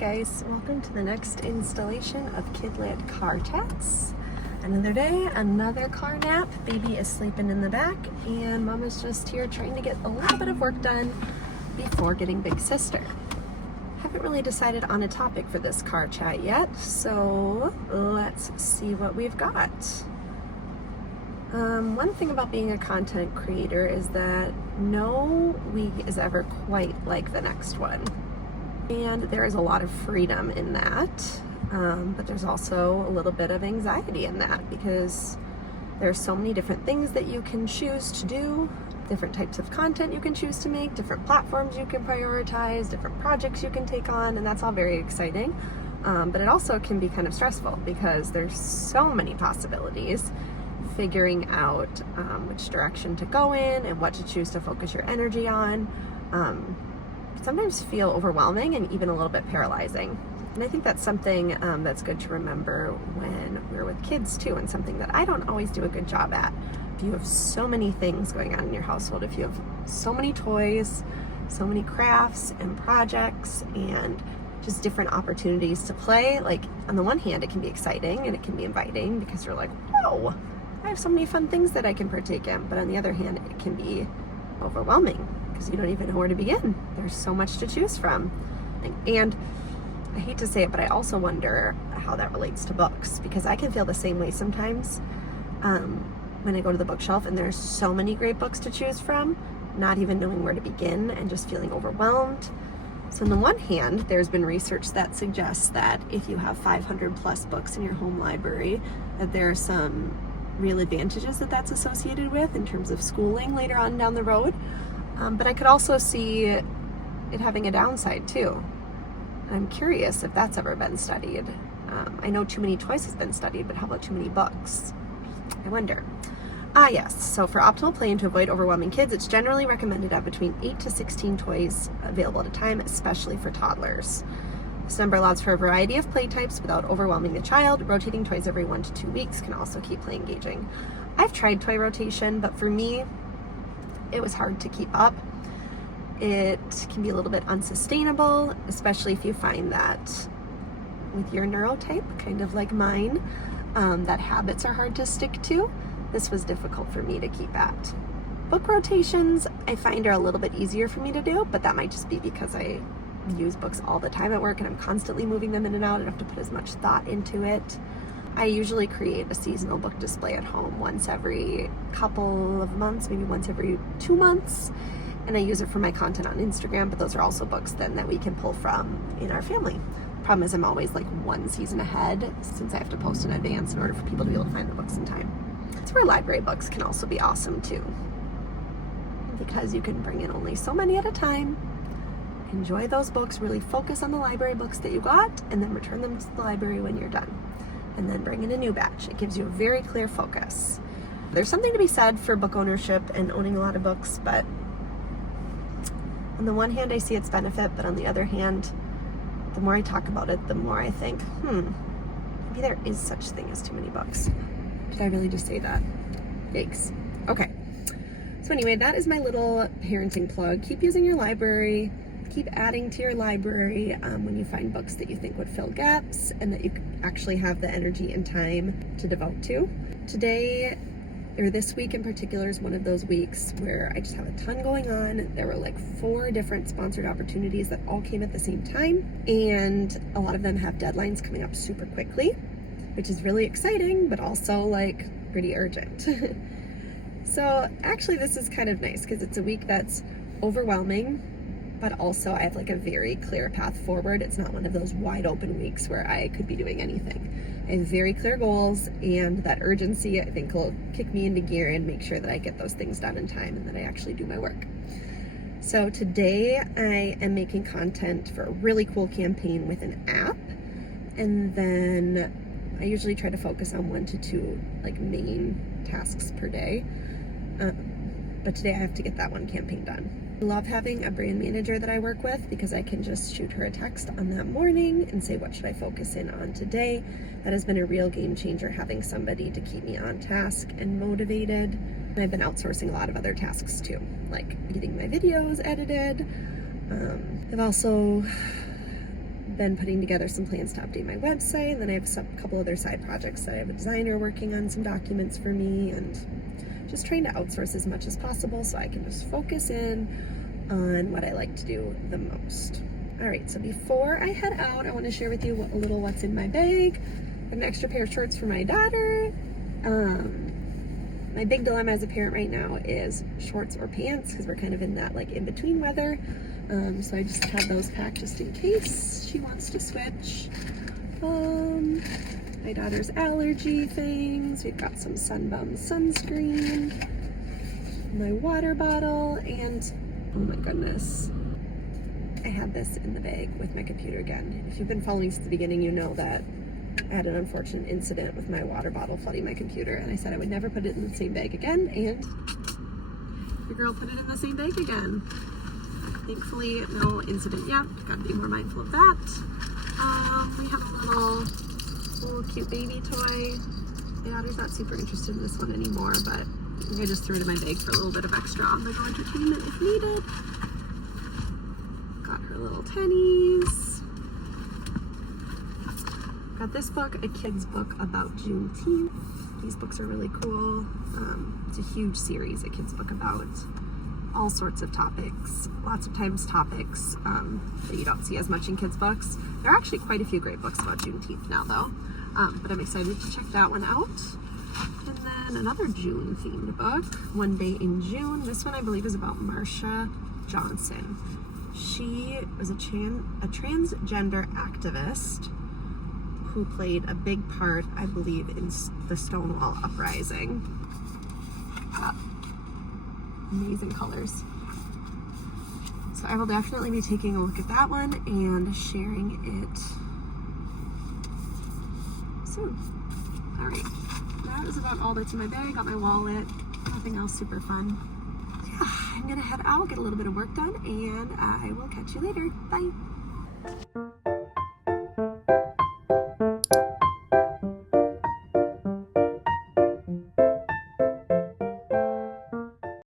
guys, welcome to the next installation of Kidlit Car Chats. Another day, another car nap. Baby is sleeping in the back and Mama's just here trying to get a little bit of work done before getting big sister. Haven't really decided on a topic for this car chat yet, so let's see what we've got. One thing about being a content creator is that no week is ever quite like the next one. And there is a lot of freedom in that, but there's also a little bit of anxiety in that because there's so many different things that you can choose to do, different types of content you can choose to make, different platforms you can prioritize, different projects you can take on, and that's all very exciting. But it also can be kind of stressful because there's so many possibilities. Figuring out which direction to go in and what to choose to focus your energy on sometimes feel overwhelming and even a little bit paralyzing. And I think that's something that's good to remember when we're with kids too, and something that I don't always do a good job at. If you have so many things going on in your household, if you have so many toys, so many crafts and projects and just different opportunities to play, like on the one hand it can be exciting and it can be inviting because you're like, whoa, I have so many fun things that I can partake in. But on the other hand, it can be overwhelming because you don't even know where to begin. There's so much to choose from. And I hate to say it, but I also wonder how that relates to books, because I can feel the same way sometimes when I go to the bookshelf and there's so many great books to choose from, not even knowing where to begin and just feeling overwhelmed. So on the one hand, there's been research that suggests that if you have 500 plus books in your home library, that there are some real advantages that that's associated with in terms of schooling later on down the road. But I could also see it having a downside too. I'm curious if that's ever been studied. I know too many toys has been studied, but how about too many books? I wonder. Yes, so for optimal play and to avoid overwhelming kids, it's generally recommended to have between 8 to 16 toys available at a time, especially for toddlers. This number allows for a variety of play types without overwhelming the child. Rotating toys every 1 to 2 weeks can also keep play engaging. I've tried toy rotation, but for me, it was hard to keep up. It can be a little bit unsustainable, especially if you find that with your neurotype, kind of like mine, that habits are hard to stick to. This was difficult for me to keep at. Book rotations, I find are a little bit easier for me to do, but that might just be because I use books all the time at work and I'm constantly moving them in and out. I don't have to put as much thought into it. I usually create a seasonal book display at home once every couple of months, maybe once every 2 months, and I use it for my content on Instagram, but those are also books then that we can pull from in our family. Problem is I'm always like 1 season ahead since I have to post in advance in order for people to be able to find the books in time. That's where library books can also be awesome too, because you can bring in only so many at a time. Enjoy those books, really focus on the library books that you got, and then return them to the library when you're done. And then bring in a new batch. It gives you a very clear focus. There's something to be said for book ownership and owning a lot of books, but on the one hand I see its benefit, but on the other hand, the more I talk about it, the more I think, maybe there is such thing as too many books. Did I really just say that? Yikes. Okay. So anyway, that is my little parenting plug. Keep using your library. Keep adding to your library when you find books that you think would fill gaps and that you actually have the energy and time to devote to. Today, or this week in particular, is one of those weeks where I just have a ton going on. There were like 4 different sponsored opportunities that all came at the same time, and a lot of them have deadlines coming up super quickly, which is really exciting, but also like pretty urgent. So actually this is kind of nice because it's a week that's overwhelming, but also I have like a very clear path forward. It's not one of those wide open weeks where I could be doing anything. I have very clear goals, and that urgency I think will kick me into gear and make sure that I get those things done in time and that I actually do my work. So today I am making content for a really cool campaign with an app, and then I usually try to focus on 1 to 2 like main tasks per day. But today I have to get that one campaign done. I love having a brand manager that I work with because I can just shoot her a text on that morning and say, what should I focus in on today? That has been a real game changer, having somebody to keep me on task and motivated. And I've been outsourcing a lot of other tasks too, like getting my videos edited. I've also been putting together some plans to update my website, and then I have a couple other side projects that I have a designer working on some documents for me, and just trying to outsource as much as possible so I can just focus in on what I like to do the most. All right, so before I head out, I want to share with you a little what's in my bag. An extra pair of shorts for my daughter. My big dilemma as a parent right now is shorts or pants, because we're kind of in that like in-between weather. So I just have those packed just in case she wants to switch. My daughter's allergy things. We've got some Sunbum sunscreen, my water bottle, and oh my goodness, I had this in the bag with my computer again. If you've been following since the beginning, you know that I had an unfortunate incident with my water bottle flooding my computer, and I said I would never put it in the same bag again, and the girl put it in the same bag again. Thankfully, no incident yet. Gotta be more mindful of that. We have a little cute baby toy. My daughter's not super interested in this one anymore, but I think I just threw it in my bag for a little bit of extra on-the-go entertainment if needed. Got her little tennies. Got this book, a kid's book about Juneteenth. These books are really cool. It's a huge series, a kid's book about all sorts of topics. Lots of times topics that you don't see as much in kids' books. There are actually quite a few great books about Juneteenth now though. But I'm excited to check that one out. And then another June-themed book, One Day in June. This one I believe is about Marsha Johnson. She was a transgender activist who played a big part, I believe, in the Stonewall Uprising. Amazing colors. So I will definitely be taking a look at that one and sharing it soon. All right, that is about all that's in my bag. Got my wallet, nothing else super fun. Yeah, I'm gonna head out, get a little bit of work done, and I will catch you later. Bye.